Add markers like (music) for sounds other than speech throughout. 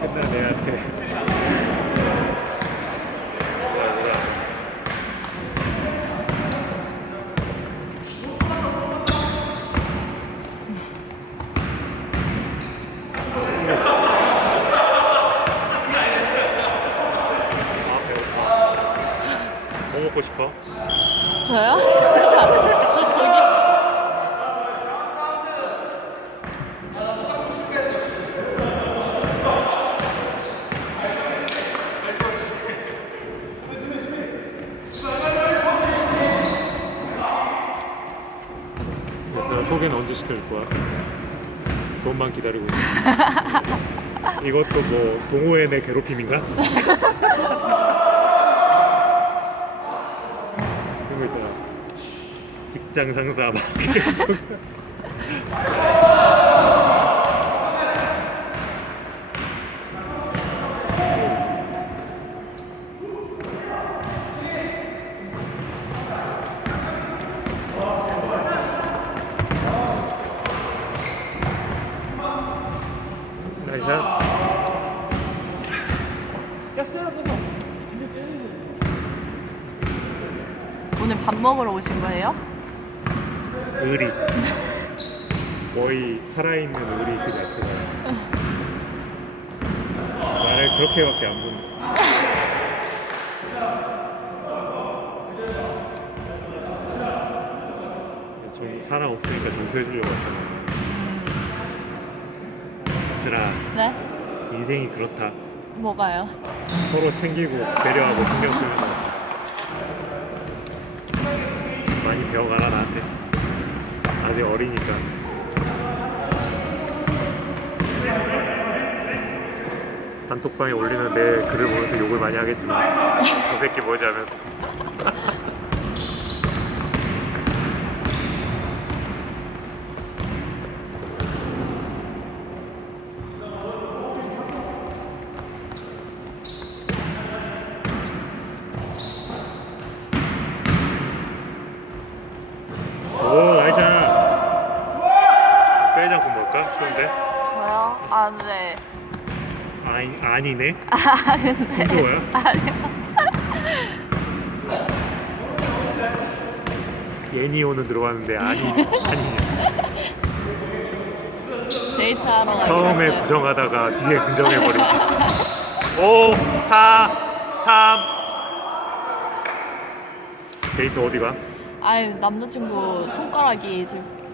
끝난 애한테 뭐야 뭐 먹고 싶어? 저요? (laughs) 그래서 소개는 언제 시킬 거야? 돈만 기다리고 있어. 이것도 뭐 동호회내 괴롭힘인가? (laughs) 그거 있잖아. 직장 상사 막 오늘 밥 먹으러 오신 거예요? 의리. 거의 살아있는 의리 그 자체가. 나를 그렇게밖에 안 본다. 정, 사람 없으니까 정수해 주려고 했잖아. 슬아, 네? 인생이 그렇다. 뭐가요? 서로 챙기고 배려하고 신경 쓰면 많이 배워가라 나한테. 아직 어리니까. 단톡방에 올리는 내 글을 보면서 욕을 많이 하겠지만 저 새끼 뭐지 하면서 오 나이샤 빼장국 먹을까? 추운데? 저요? 아 네. 아니, 아니네 아 네. 신조어야? 예니오는 들어왔는데 아니 아니냐 데이트하러 가요. 처음에 부정하다가 뒤에 긍정해버리고 5 4 3 데이트 어디가? 아유 남자친구 손가락이 지금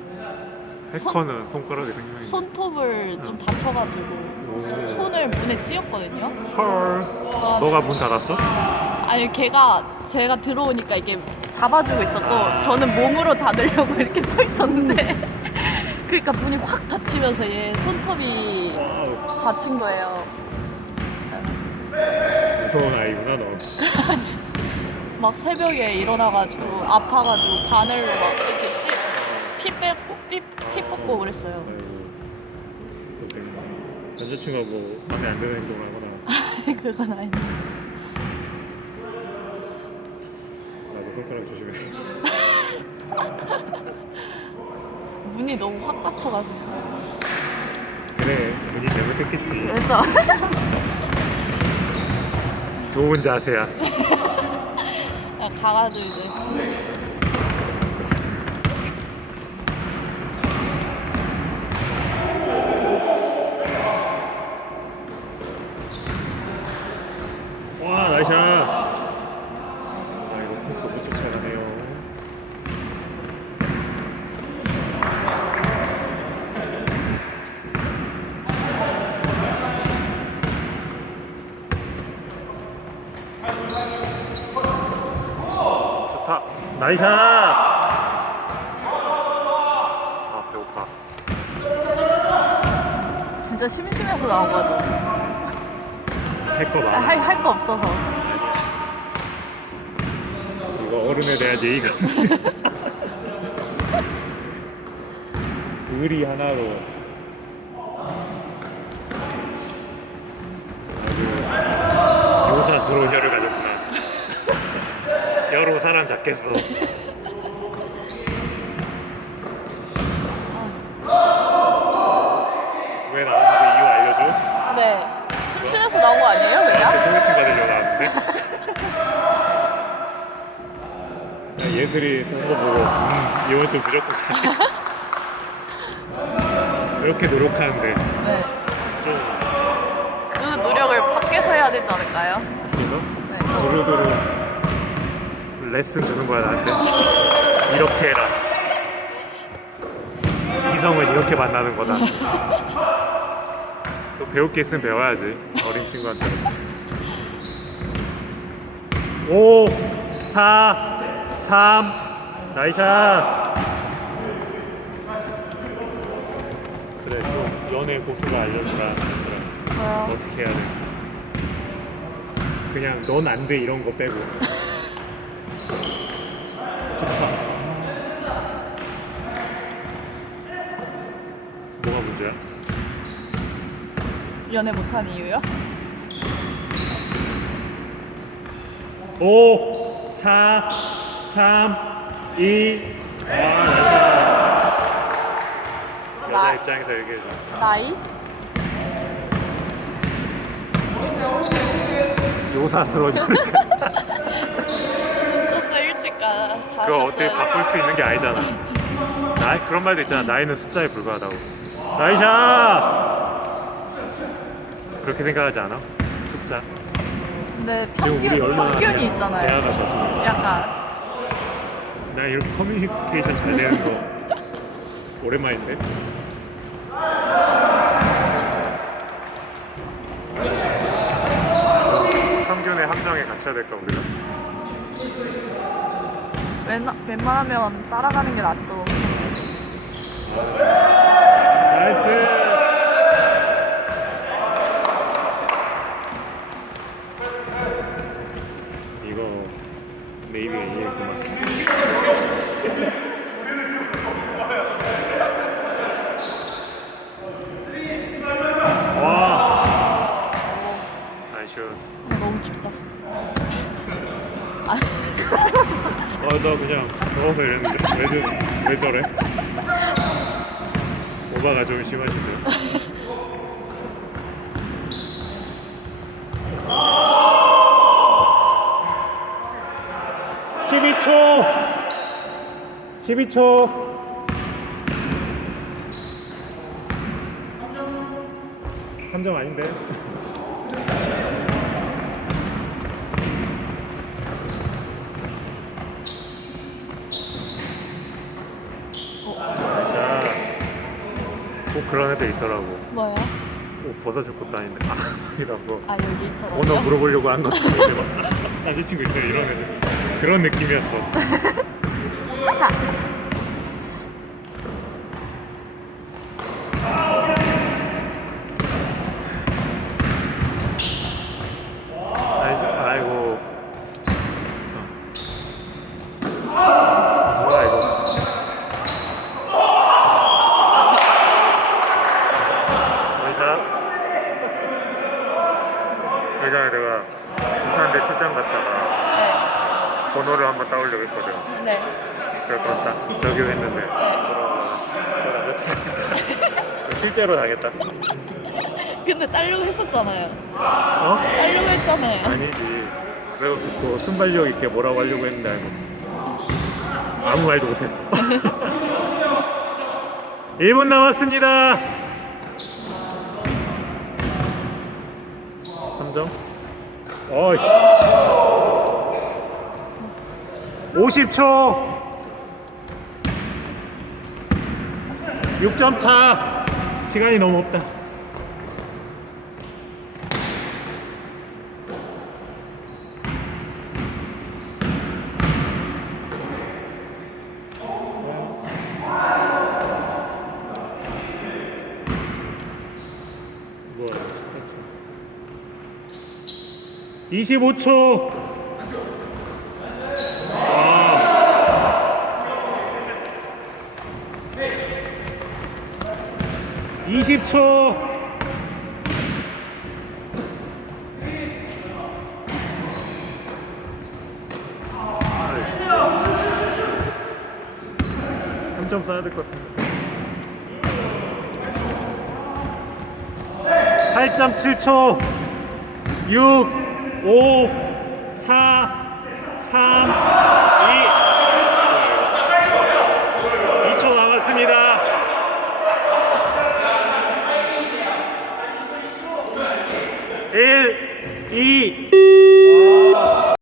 해커는 손 가락에 생명이 손톱을 좀 다쳐가지고 오. 손을 문에 찧었거든요. 헐 어, 너가 문 닫았어? 아니 걔가 제가 들어오니까 이게 잡아주고 있었고 저는 몸으로 닫으려고 이렇게 서 있었는데 (laughs) 그러니까 문이 확 닫히면서 얘 손톱이 다친 거예요. 무서운 아이구나 너 (laughs) 막 새벽에 일어나가지고 아파가지고 바늘로 막 빼고 피, 피 뽑고 그랬어요. 아이고. 고생 남자친구가 뭐 마음에 안 드는 행동을 하거나. (laughs) 그건 아닌데. 나도 손가락 조심해. (laughs) 문이 너무 확 닫혀가지고. 그래 문이 잘못했겠지. 그래서 좋은 자세야. (laughs) 가가지고 이제 와 나이샷 아 이거 포크 못 쫓아가네요 좋다 나이샷. 아 배고파. 진짜 심심해서 나온 거죠. 할거 많아. 할거 없어서. 이거 어른에 대한 예의가 (laughs) 의리 하나로. 아주 요사스러운 혀를 가졌구나 여러 사람 잡겠어. 왜 나왔는지 이유 알려줘? 네. 심심해서 나온 거 아니에요, 내가? 소개팅 받으려고 나왔는데. 야, 예술이 그런 거 보고 음, 이번 주 무조건 가야 이렇게 노력하는데 네. 좀 그 노력을 밖에서 해야 되지 않을까요? 그래서 네. 두루두루 레슨 주는 거야 나한테? 이렇게 해라. 이성은 이렇게 만나는 거다. (laughs) 또 배울 게 있으면 배워야지 어린 친구한테. 5 4 3 나이샷 그래 좀 연애 고수가 알려주라. 얘들아. 저요. 어떻게 해야 될지. 그냥 넌 안 돼 이런 거 빼고 (laughs) 뭐가 문제야? 연애 못한 이유요? 5 4 3 2 아, 여자 여자 나- 입장에서 얘기해줘 나이? 요사스러우니까 가. (laughs) 그거 어떻게 바꿀 수 있는 게 아니잖아. 나이 그런 말도 있잖아. 나이는 숫자에 불과하다고. 나이샤. 그렇게 생각하지 않아? 숫자. 근데 지금 우리 평균, 얼마나 평균이 그냥 있잖아요. 대화가 약간 나 이렇게 커뮤니케이션 잘 되는 거 오랜만인데. 평균의 함정에 갇혀야 될까 우리가? 웬, 웬만하면 따라가는 게 낫죠. 이거 네이비가 이해했구만. 와. 나이스. 근데 너무 춥다. 아, 아, 나 그냥 더워서 이랬는데 왜, 저- 왜 저래? 오바가 좀 심하신데요? (12초) (12초) 함정 아닌데? 그런 애들 있더라고. 뭐요? 옷 벗어주고 다니는데 아, 이라고 아, 여기처럼. 번호 물어보려고 한 것도 아니고 (laughs) 남자친구 있어 이런 애들 그런 느낌이었어. (laughs) 아이고, 아이고. 뭐야 이거? 원샷. 예전에 내가 부산대 출장 갔다가 한번 따오려고 했거든. 네. 네. 그래서 딱 적용했는데 저 남자친구 있어. 저 실제로 당했다. 근데 따려고 했었잖아요. 어? 따려고 했잖아요. 아니지. 그래서 듣고 순발력 있게 뭐라고 하려고 했는데 알고 아무 말도 못했어. (laughs) 1분 남았습니다. 3점. 어이씨. 50초. 6점 차. 시간이 너무 없다. 뭐야? 25초. 20초. 삼점 써야 될 것 같은데. 8.7초 6 5 4 3 2